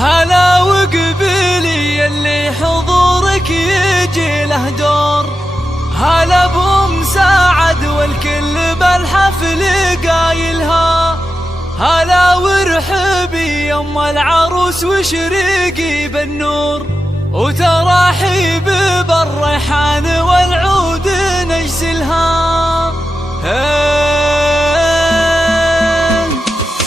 هلا وقبيلي اللي حضورك يجي له دور، هلا بأم سعد والكل بالحفل قايلها، هلا وارحبي يم العروس وشريقي بالنور، وتراحيب بالريحان والعود نجسلها.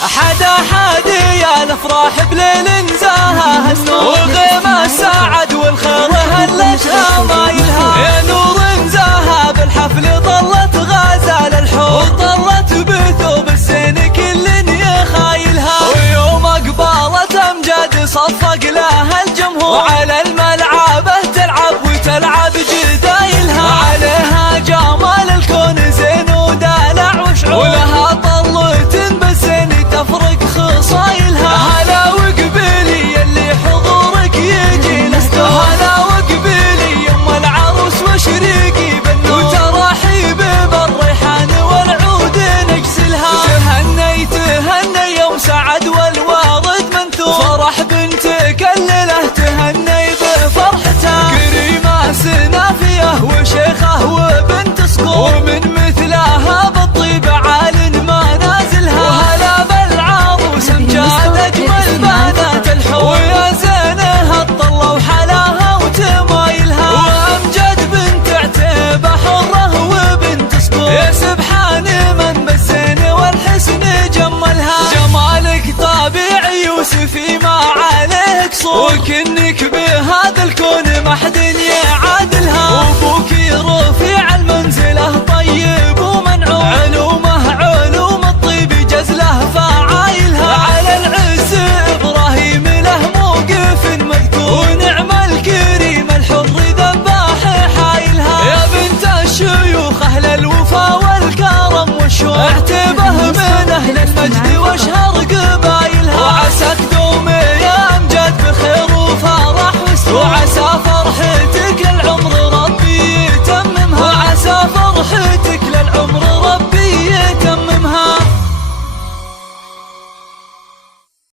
أحد يا الافراح بليل نزاها هالنور، وغيمة سعد والخير هلتها مايلها، يا نور نزاها بالحفل ظلت غازال الحور، وظلت بثوب الزين كل يخايلها، ويوم اقبالت امجاد صفق لها الجمهور، وعلى الملعبه تلعب وتلعب جدايلها، وعليها جمال الكون زين ودلع وشعور، ولها طلة بالزين تفرق خصايلها. هلا وقبيلي اللي حضورك يجي له، هلا وقبيلي يم العروس وشريقي بالنور، وتراحيب بالريحان والعود نجسلها. تهني تهني يوم سعد والوارد منثور، فرح بنتك الليله تهني بفرحتها، كريمه سنافيه وشيخه وبنت صقور، ومن مثلها بالطيب عال ما نازلها، وهلا بالعروس امجاد اجمل بنات الحور، ويا زينها الطله وحلاها وتمايلها، وامجد بنت عتيبه حره وبنت صقور، يا سبحان من بالزين والحسن جملها، جمالك طبيعي يوسفي